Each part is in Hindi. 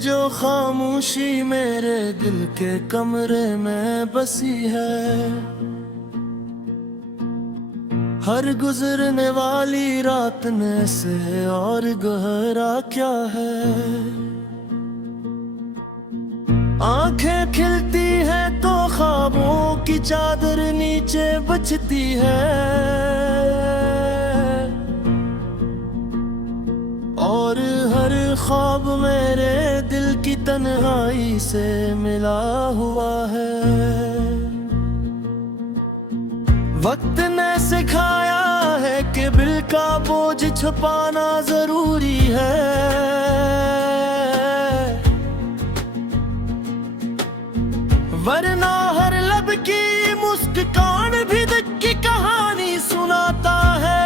जो खामोशी मेरे दिल के कमरे में बसी है, हर गुजरने वाली रात में से और गहरा क्या है। आंखें खिलती है तो ख्वाबों की चादर नीचे बचती है, और हर ख्वाब मेरे दिल की तन्हाई से मिला हुआ है। वक्त ने सिखाया है कि दिल का बोझ छुपाना जरूरी है, वरना हर लब की मुस्कान भी दुख की कहानी सुनाता है।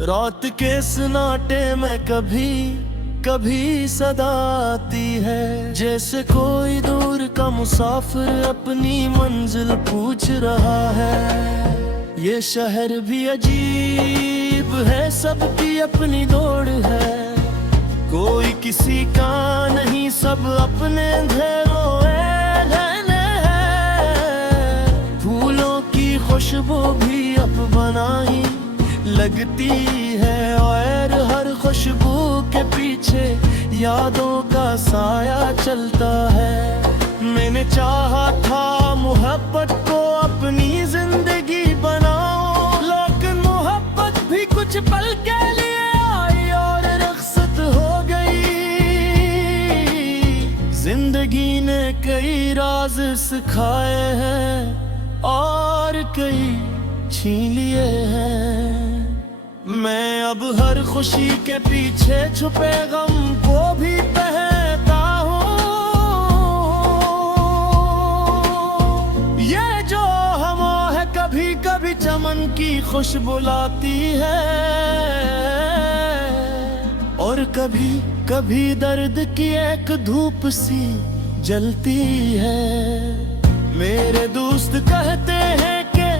रात के सन्नाटे में कभी कभी सदा आती है, जैसे कोई दूर का मुसाफिर अपनी मंजिल पूछ रहा है। ये शहर भी अजीब है, सबकी अपनी दौड़ है, कोई किसी का नहीं, सब अपने अंधेरों में रहने हैं। फूलों की खुशबू भी अब बनाई लगती है, और हर खुशबू के पीछे यादों का साया चलता है। मैंने चाहा था मोहब्बत को अपनी जिंदगी बनाऊं, लेकिन मोहब्बत भी कुछ पल के लिए आई और रुखसत हो गई। जिंदगी ने कई राज सिखाए हैं और कई छीन लिए हैं। मैं अब हर खुशी के पीछे छुपे गम को भी पहनता हूँ। ये जो हवा है कभी कभी चमन की खुशबू लाती है, और कभी कभी दर्द की एक धूप सी जलती है। मेरे दोस्त कहते हैं कि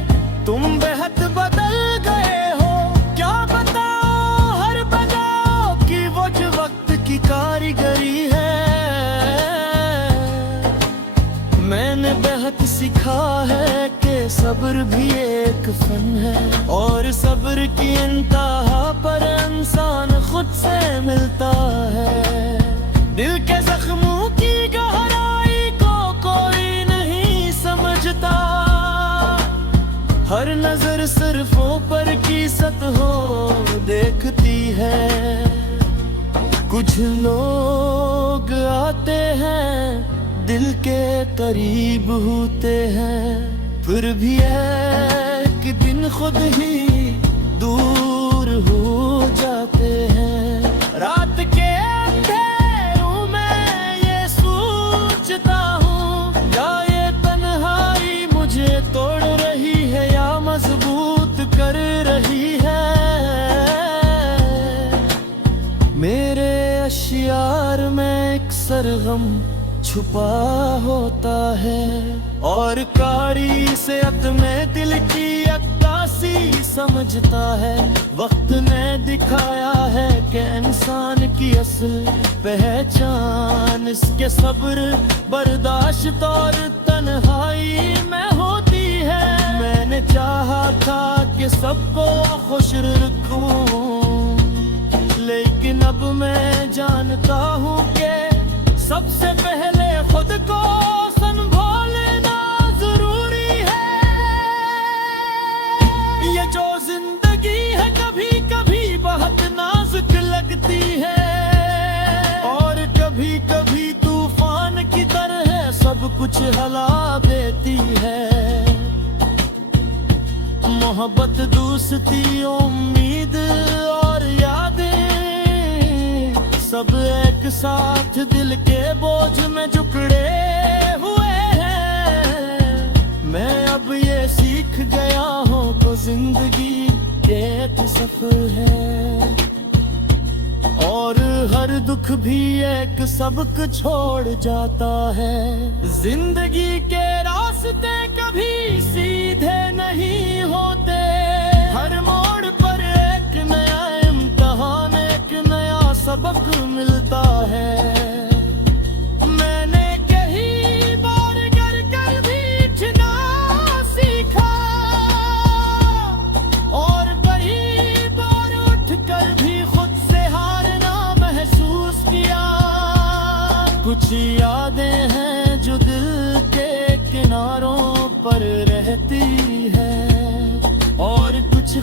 तुम बेहद बदल गए हो, क्या बताओ हर बदलाव की वो जो वक्त की कारीगरी है। मैंने बेहद सीखा है कि सब्र भी एक फन है, और सब्र की इंतहा पर इंसान खुद से मिलता है। दिल के जख्मों की गहराई को कोई नहीं समझता, हर नजर सिर्फ ऊपर की सतहों देखती है। कुछ लोग आते हैं दिल के करीब होते हैं, फिर भी एक दिन खुद ही दूर हो जाते हैं। रात के अंधेरों में ये सोचता हूँ, क्या ये तन्हाई मुझे तोड़ रही है या मजबूत कर रही है। मेरे अशियार में एक सरगम छुपा होता है, और कारी से में दिल की अक्कासी समझता है। वक्त ने दिखाया है कि इंसान की असल पहचान इसके सब्र बर्दाश्त और तन्हाई में होती है। मैंने चाहा था कि सबको खुश रखूं, लेकिन अब मैं जानता हूँ कि सबसे पहले खुद को संभालना जरूरी है। ये जो जिंदगी है कभी कभी बहुत नाजुक लगती है, और कभी कभी तूफान की तरह सब कुछ हिला देती है। मोहब्बत, दोस्ती, उम्मीद और यादें सब एक साथ दिल के बोझ में जुकड़े हुए हैं। मैं अब ये सीख गया हूँ तो जिंदगी एक सफर है, और हर दुख भी एक सबक छोड़ जाता है। जिंदगी के रास्ते कभी सीधे नहीं होते, हर मोड़ पर एक नया इम्तिहान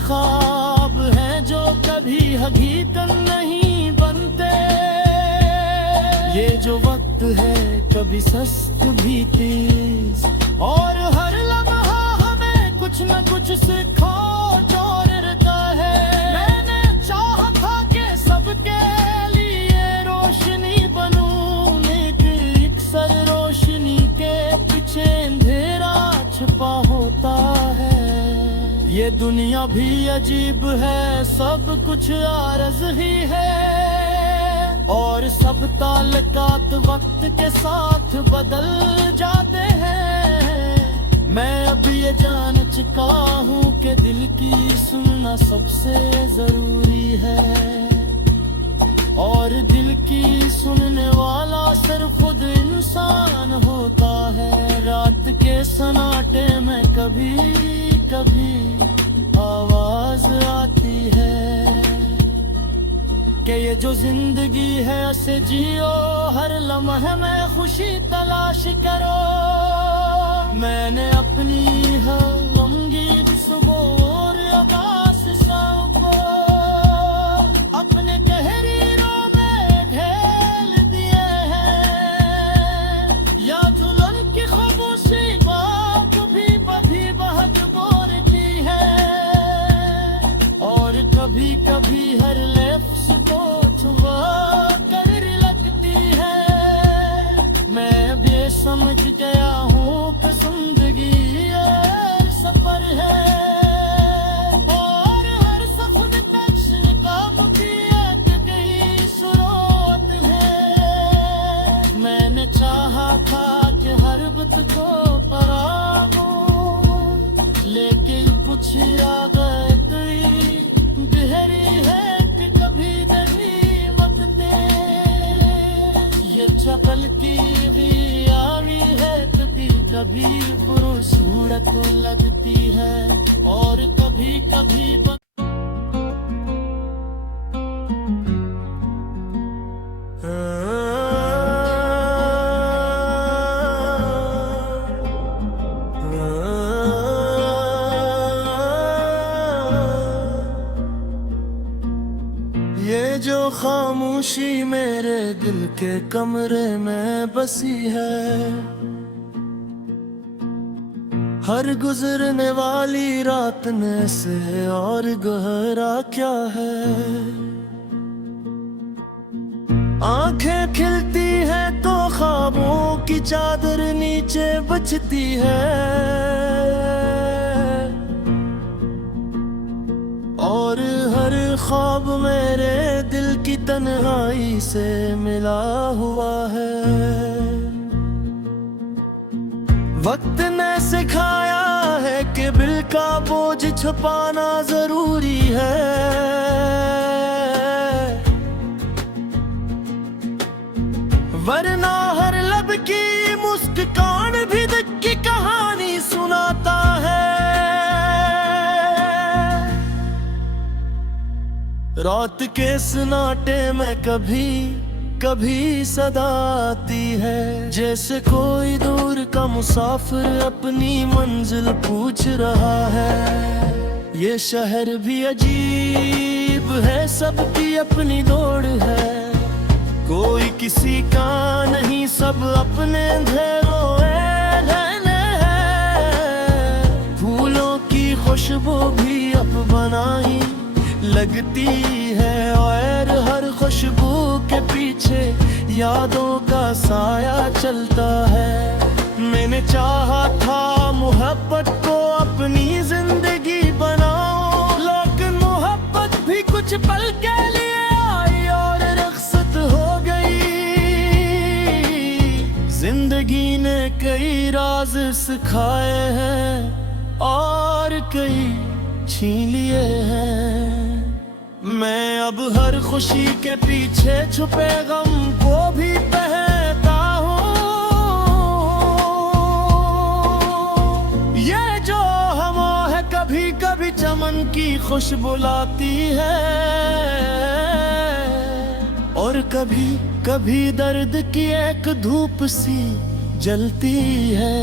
ख्वाब हैं जो कभी हकीकत नहीं बनते। ये जो वक्त है कभी सस्त भी तेज, और हर लम्हा हमें कुछ न कुछ सिखा जोड़ता है। मैंने चाहा था कि सबके लिए रोशनी बनूं, लेकिन अक्सर रोशनी के पीछे अंधेरा छुपा होता है। ये दुनिया भी अजीब है, सब कुछ आरज़ ही है, और सब ताल्लुकात वक्त के साथ बदल जाते हैं। मैं अब ये जान चुका हूँ कि दिल की सुनना सबसे जरूरी है, और दिल की सुनने वाला सिर्फ खुद इंसान होता है। रात के सन्नाटे में कभी कभी आवाज आती है कि ये जो जिंदगी है उसे जियो, हर लम्हे में खुशी तलाश करो। मैंने अपनी गमगीन सुबह और आकाश को अपने तहरीरों में ढेल दिए हैं, या दुल्हन की खामोशी बात भी बहुत बोलती है, और कभी कभी हर लफ्ज़ को छुपा कर लगती है। मैं भी समझ गया हूँ कि जिंदगी एक सफर है, और हर सफर तक काम की एक गई सुरोत है। मैंने चाहा था कि हर बुत को पराऊं, लेकिन कुछ गई गहरी है कि कभी दरी मकते। ये चकल की भी आवी है, कभी कभी खूबसूरत लगती है, और कभी कभी ये जो खामोशी मेरे दिल के कमरे में बसी है, हर गुजरने वाली रात में से और गहरा क्या है। आंखें खिलती है तो ख्वाबों की चादर नीचे बचती है, और हर ख्वाब मेरे दिल की तन्हाई से मिला हुआ है। वक्त ने सिखाया है कि दिल का बोझ छुपाना जरूरी है, वरना हर लब की मुस्कान भी दुख की कहानी सुनाता है। रात के सन्नाटे में कभी कभी सदा आती है, जैसे कोई दूर का मुसाफिर अपनी मंजिल पूछ रहा है। ये शहर भी अजीब है, सबकी अपनी दौड़ है, कोई किसी का नहीं, सब अपने अंधेरों में रहने हैं। फूलों की खुशबू भी अब बनाई लगती है, और हर खुशबू के पीछे यादों का साया चलता है। मैंने चाहा था मोहब्बत को अपनी जिंदगी बनाऊं, लेकिन मोहब्बत भी कुछ पल के लिए आई और रुखसत हो गई। जिंदगी ने कई राज सिखाए हैं, और कई छीन लिए हैं। मैं अब हर खुशी के पीछे छुपे गम को भी पहता हूँ। ये जो हवा है कभी कभी चमन की खुशबू लाती है, और कभी कभी दर्द की एक धूप सी जलती है।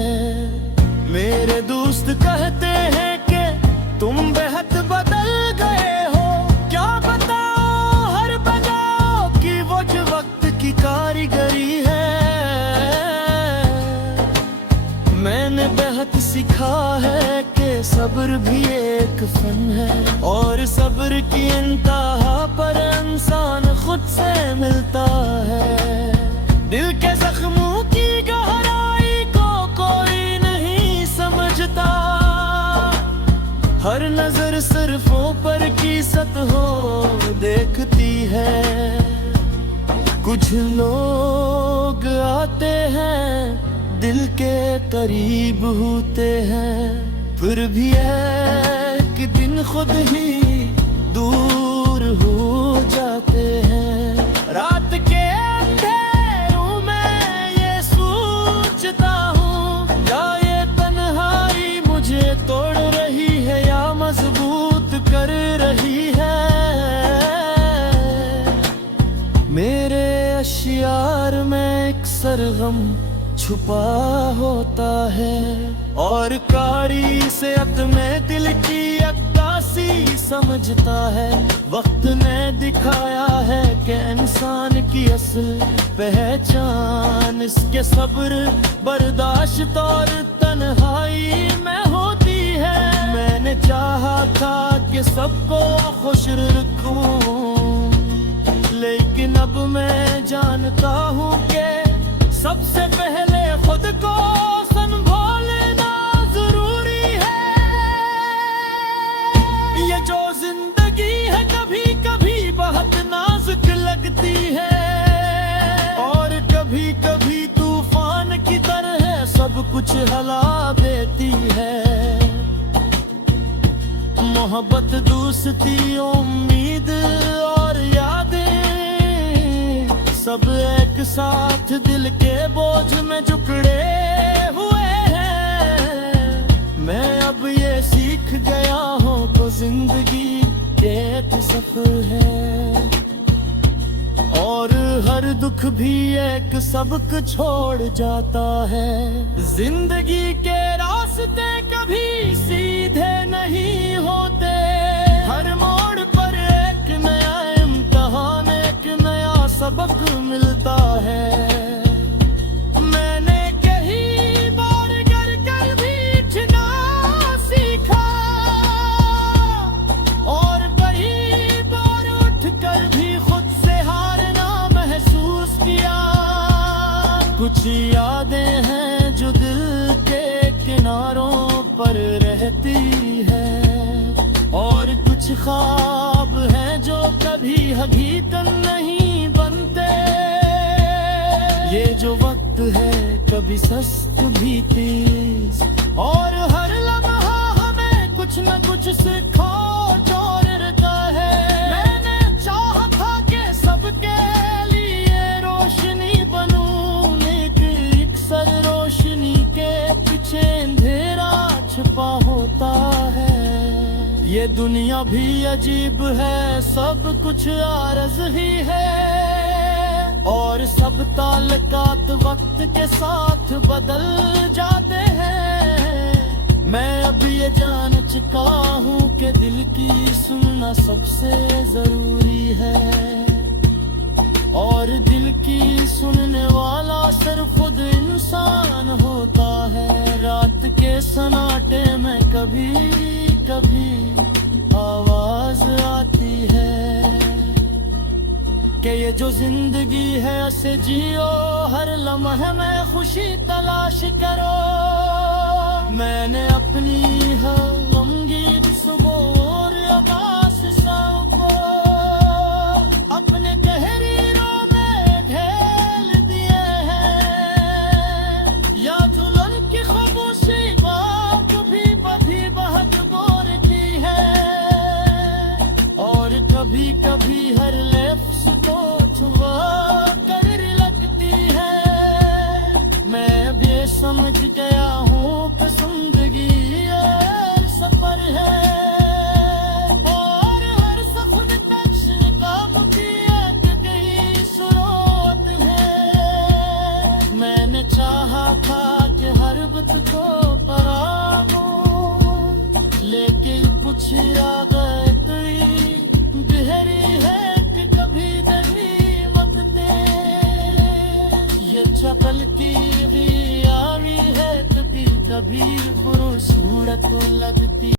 मेरे दोस्त कहते हैं कि तुम बेहद बदल भी एक फन है। और सब्र की इंतहा पर इंसान खुद से मिलता है। दिल के जख्मों की गहराई को कोई नहीं समझता। हर नजर सिर्फ ऊपर की सतहों देखती है। कुछ लोग आते हैं दिल के करीब होते हैं, फिर भी एक दिन खुद ही दूर हो जाते हैं। रात के अंधेरों में ये सोचता हूँ, क्या ये तन्हाई मुझे तोड़ रही है या मजबूत कर रही है। मेरे अशियार में एक सरगम छुपा होता है, और कारी सेहत में दिल की अक्कासी समझता है। वक्त ने दिखाया है कि इंसान की असल पहचान इसके सब्र, बर्दाश्त और तन्हाई में होती है। मैंने चाहा था कि सबको खुश रखूं, लेकिन अब मैं जानता हूँ कि सबसे पहले खुद को संभालना जरूरी है। ये जो जिंदगी है कभी कभी बहुत नाजुक लगती है, और कभी कभी तूफान की तरह सब कुछ हिला देती है। मोहब्बत, दोस्ती, उम्मीद और यादें सब एक साथ दिल के बोझ में जकड़े हुए हैं। मैं अब ये सीख गया हूँ तो जिंदगी एक सफर है, और हर दुख भी एक सबक छोड़ जाता है। जिंदगी के रास्ते कभी सीधे नहीं होते, हर मोड़ पर एक नया इम्तिहान, एक नया सबक मिलता है। मैंने कई बार गिर कर भी उठना सीखा, और कई बार उठकर भी खुद से हारना महसूस किया। कुछ यादें हैं जो दिल के किनारों पर रहती है, और कुछ ख्वाब हैं जो कभी हकीकत नहीं बनते। ये जो वक्त है कभी सस्त भी तेज, और हर लम्हा हमें कुछ न कुछ सिखा छोड़ता है। मैंने चाहा था कि सबके लिए रोशनी बनूं, लेकिन अक्सर रोशनी के पीछे अंधेरा छुपा होता है। ये दुनिया भी अजीब है, सब कुछ आरज़ ही है, और सब ताल्लुकात वक्त के साथ बदल जाते हैं। मैं अब ये जान चुका हूँ कि दिल की सुनना सबसे जरूरी है, और दिल की सुनने वाला सिर्फ खुद इंसान होता है। रात के सन्नाटे में कभी कभी आवाज आती है कि ये जो जिंदगी है उसे जियो, हर लम्हे में खुशी तलाश करो। मैंने अपनी गमगीन सुबह और आकाश को अपने तहरीरों में ढेल दिए हैं, या दुल्हन की खामोशी बाप भी बधी बहुत बोर की है, और कभी कभी हर लफ्ज़ को छुआ कर लगती है। मैं भी समझ गया हूँ कि जिंदगी एक सफर है, और हर सफर तक काम की एक गई शुरुआत है। मैंने चाहा था कि हर बुत को पराऊं, लेकिन कुछ आ गए गहरी है कि कभी दरी मकते। ये चपल की भी आवी है कभी कभी खूबसूरत लगती।